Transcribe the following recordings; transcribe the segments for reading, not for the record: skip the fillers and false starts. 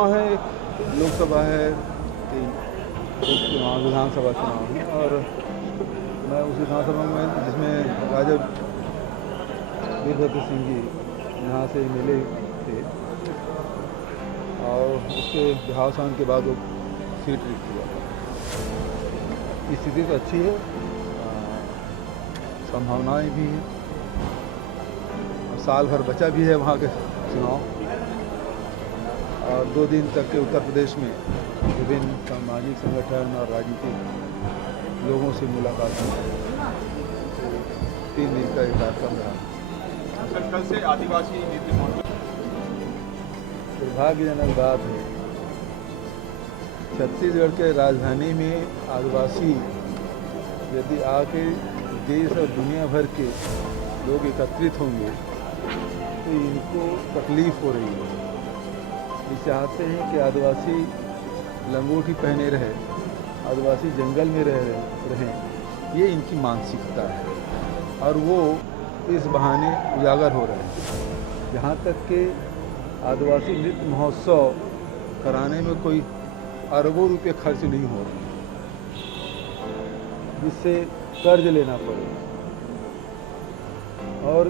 चुनाव है, एक लोकसभा है, 3 उपचुनाव, विधानसभा चुनाव है। और मैं उस विधानसभा में जिसमें राजा वीरभद्र सिंह जी यहाँ से मिले थे और उसके देहावसान के बाद वो सीट रिक्त हुआ। स्थिति तो अच्छी है, संभावनाएं भी हैं और साल भर बचा भी है वहाँ के चुनाव। और 2 दिन तक के उत्तर प्रदेश में विभिन्न सामाजिक संगठन और राजनीतिक लोगों से मुलाकात हुई। तो 3 दिन का एक कार्यक्रम रहा। सर, कल से आदिवासी नृत्य महोत्सव। दुर्भाग्यजनक बात है, छत्तीसगढ़ के राजधानी में आदिवासी यदि आके देश और दुनिया भर के लोग एकत्रित होंगे तो इनको तकलीफ हो रही है। ये चाहते हैं कि आदिवासी लंगोटी पहने रहे, आदिवासी जंगल में रहें, ये इनकी मानसिकता है और वो इस बहाने उजागर हो रहे हैं। यहाँ तक कि आदिवासी नृत्य महोत्सव कराने में कोई अरबों रुपये खर्च नहीं हो रहे, जिससे कर्ज लेना पड़े। और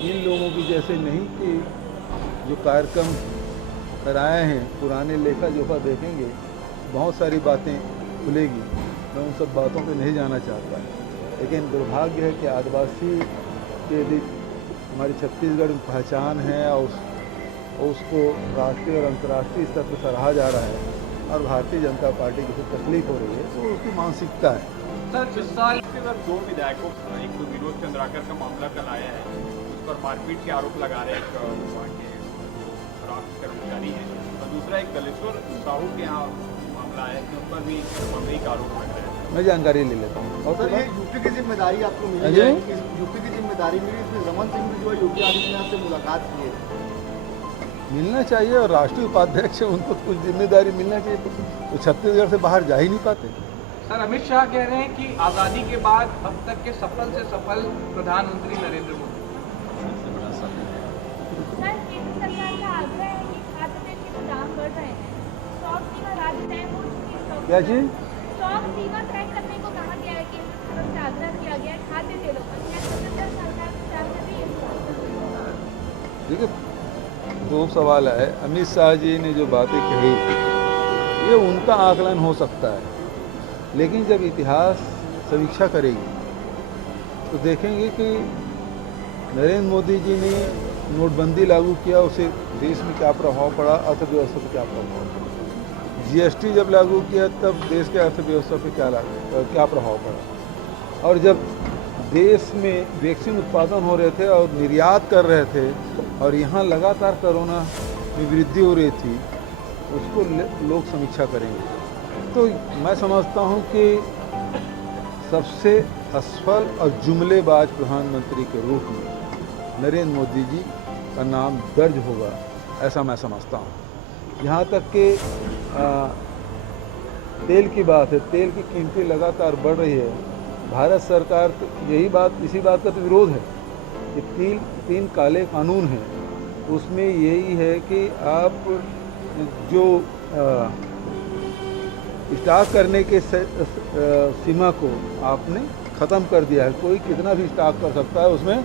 इन लोगों की जैसे नहीं कि जो कार्यक्रम कराए हैं पुराने लेखा जोखा देखेंगे, बहुत सारी बातें खुलेगी। मैं उन सब बातों पे नहीं जाना चाहता, लेकिन दुर्भाग्य है कि आदिवासी के यदि हमारी छत्तीसगढ़ में पहचान है और उसको राष्ट्रीय और अंतर्राष्ट्रीय स्तर पर सराहा जा रहा है और भारतीय जनता पार्टी की तकलीफ हो रही है, तो उसकी मानसिकता है। सर, इस साल के अंदर 2 विधायकों, एक तो विनोद चंद्राकर का मामला कल आया है, उस पर मारपीट के आरोप लगा रहे एक वहाँ के राष्ट्रीय कर्मचारी हैं, और दूसरा एक दलेश्वर साहू के यहाँ मामला है कि उन पर भी मंगई का आरोप लग रहा है। मैं जानकारी ले लेता हूँ। और सर, ये यूपी की जिम्मेदारी आपको मिली है, यूपी की जिम्मेदारी मिली, इसमें रमन सिंह भी जो है योगी आदित्यनाथ से मुलाकात की है। मिलना चाहिए और राष्ट्रीय उपाध्यक्ष है, उनको कुछ जिम्मेदारी मिलना चाहिए। तो छत्तीसगढ़ से बाहर जा ही नहीं पाते। सर, अमित शाह कह रहे हैं कि आज़ादी के बाद अब तक के सफल से सफल प्रधानमंत्री नरेंद्र मोदी। सर, केंद्र सरकार का आग्रह है कि खाद्य तेल के दाम बढ़ रहे हैं, स्टॉक सीमा राज्य तय हो चुकी है। क्या चीज? स्टॉक सीमा तय करने को कहा गया है, केंद्र की तरफ से आग्रह किया गया है खाद्य तेलों पर। क्या छत्तीसगढ़ सरकार विचार कर रही है? देखिए, 2 सवाल है। अमित शाह जी ने जो बातें कही ये उनका आकलन हो सकता है, लेकिन जब इतिहास समीक्षा करेगी तो देखेंगे कि नरेंद्र मोदी जी ने नोटबंदी लागू किया, उससे देश में क्या प्रभाव पड़ा, अर्थव्यवस्था पर क्या प्रभाव पड़ा। जीएसटी जब लागू किया तब देश के अर्थव्यवस्था पर क्या प्रभाव पड़ा। और जब देश में वैक्सीन उत्पादन हो रहे थे और निर्यात कर रहे थे और यहाँ लगातार कोरोना में वृद्धि हो रही थी, उसको लोग समीक्षा करेंगे। तो मैं समझता हूँ कि सबसे असफल और जुमलेबाज प्रधानमंत्री के रूप में नरेंद्र मोदी जी का नाम दर्ज होगा, ऐसा मैं समझता हूँ। यहाँ तक कि तेल की बात है, तेल की कीमतें लगातार बढ़ रही है। भारत सरकार तो इसी बात का तो विरोध है कि 3 काले कानून हैं, उसमें यही है कि आप जो स्टॉक करने के सीमा को आपने ख़त्म कर दिया है। कोई कितना भी स्टॉक कर सकता है, उसमें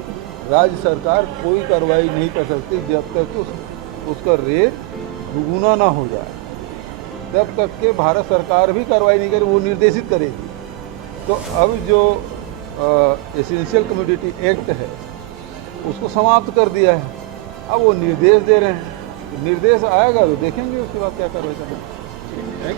राज्य सरकार कोई कार्रवाई नहीं कर सकती जब तक उसका रेट दुगुना ना हो जाए, तब तक के भारत सरकार भी कार्रवाई नहीं करे, वो निर्देशित करेगी। तो अब जो एसेंशियल कमोडिटी एक्ट है उसको समाप्त कर दिया है, अब वो निर्देश दे रहे हैं। निर्देश आएगा तो देखेंगे उसके बाद क्या कार्रवाई करना है।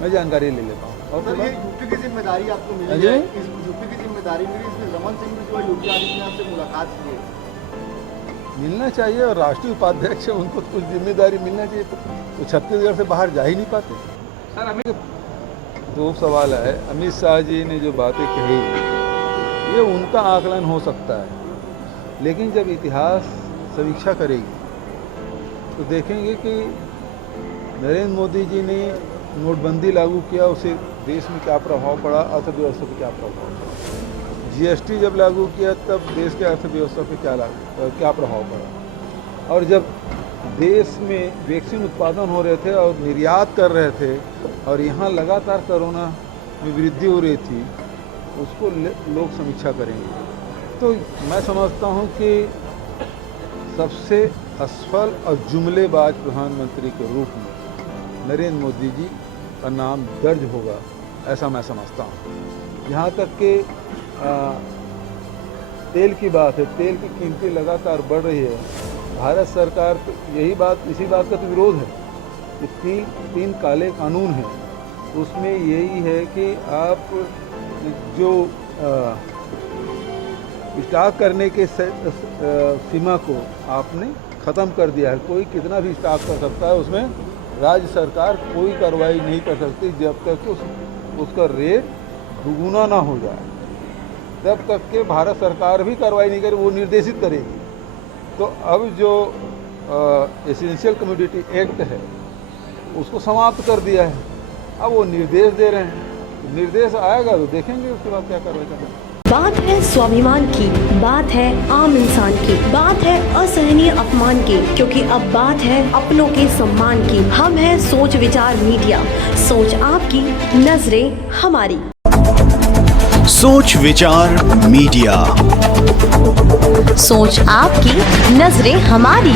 मैं जानकारी ले लेता हूँ। और सर, ये यूपी की जिम्मेदारी आपको मिली है, यूपी की जिम्मेदारी मिली, इसमें रमन सिंह भी जो है योगी आदित्यनाथ से मुलाकात की है। मिलना चाहिए और राष्ट्रीय उपाध्यक्ष है, उनको कुछ जिम्मेदारी मिलना चाहिए। तो छत्तीसगढ़ से बाहर जा ही नहीं पाते। सर, 2 सवाल है। अमित शाह जी ने जो बातें कही ये उनका आकलन हो सकता है, लेकिन जब इतिहास समीक्षा करेगी तो देखेंगे कि नरेंद्र मोदी जी ने नोटबंदी लागू किया, उससे देश में क्या प्रभाव पड़ा, अर्थव्यवस्था पर क्या प्रभाव पड़ा। जीएसटी जब लागू किया तब देश के अर्थव्यवस्था पे क्या प्रभाव पड़ा, और जब देश में वैक्सीन उत्पादन हो रहे थे और निर्यात कर रहे थे और यहाँ लगातार कोरोना में वृद्धि हो रही थी, उसको लोग समीक्षा करेंगे। तो मैं समझता हूँ कि सबसे असफल और जुमलेबाज प्रधानमंत्री के रूप में नरेंद्र मोदी जी का नाम दर्ज होगा, ऐसा मैं समझता हूँ। यहाँ तक कि तेल की बात है, तेल की कीमतें लगातार बढ़ रही है। भारत सरकार इसी बात का तो विरोध है कि तीन काले कानून हैं, उसमें यही है कि आप जो स्टॉक करने के सीमा को आपने ख़त्म कर दिया है। कोई कितना भी स्टॉक कर सकता है, उसमें राज्य सरकार कोई कार्रवाई नहीं कर सकती जब तक उसका रेट दुगुना ना हो जाए, तब तक के भारत सरकार भी कार्रवाई नहीं करे, वो निर्देशित करेगी। तो अब जो एसेंशियल कमोडिटी एक्ट है उसको समाप्त कर दिया है, अब वो निर्देश दे रहे हैं। निर्देश आएगा तो देखेंगे उसके बाद क्या कार्रवाई करना है। बात है स्वाभिमान की, बात है आम इंसान की, बात है असहनीय अपमान की, क्योंकि अब बात है अपनों के सम्मान की। हम है सोच विचार मीडिया, सोच आपकी, नजरें हमारी। सोच विचार मीडिया, सोच आपकी, नजरें हमारी।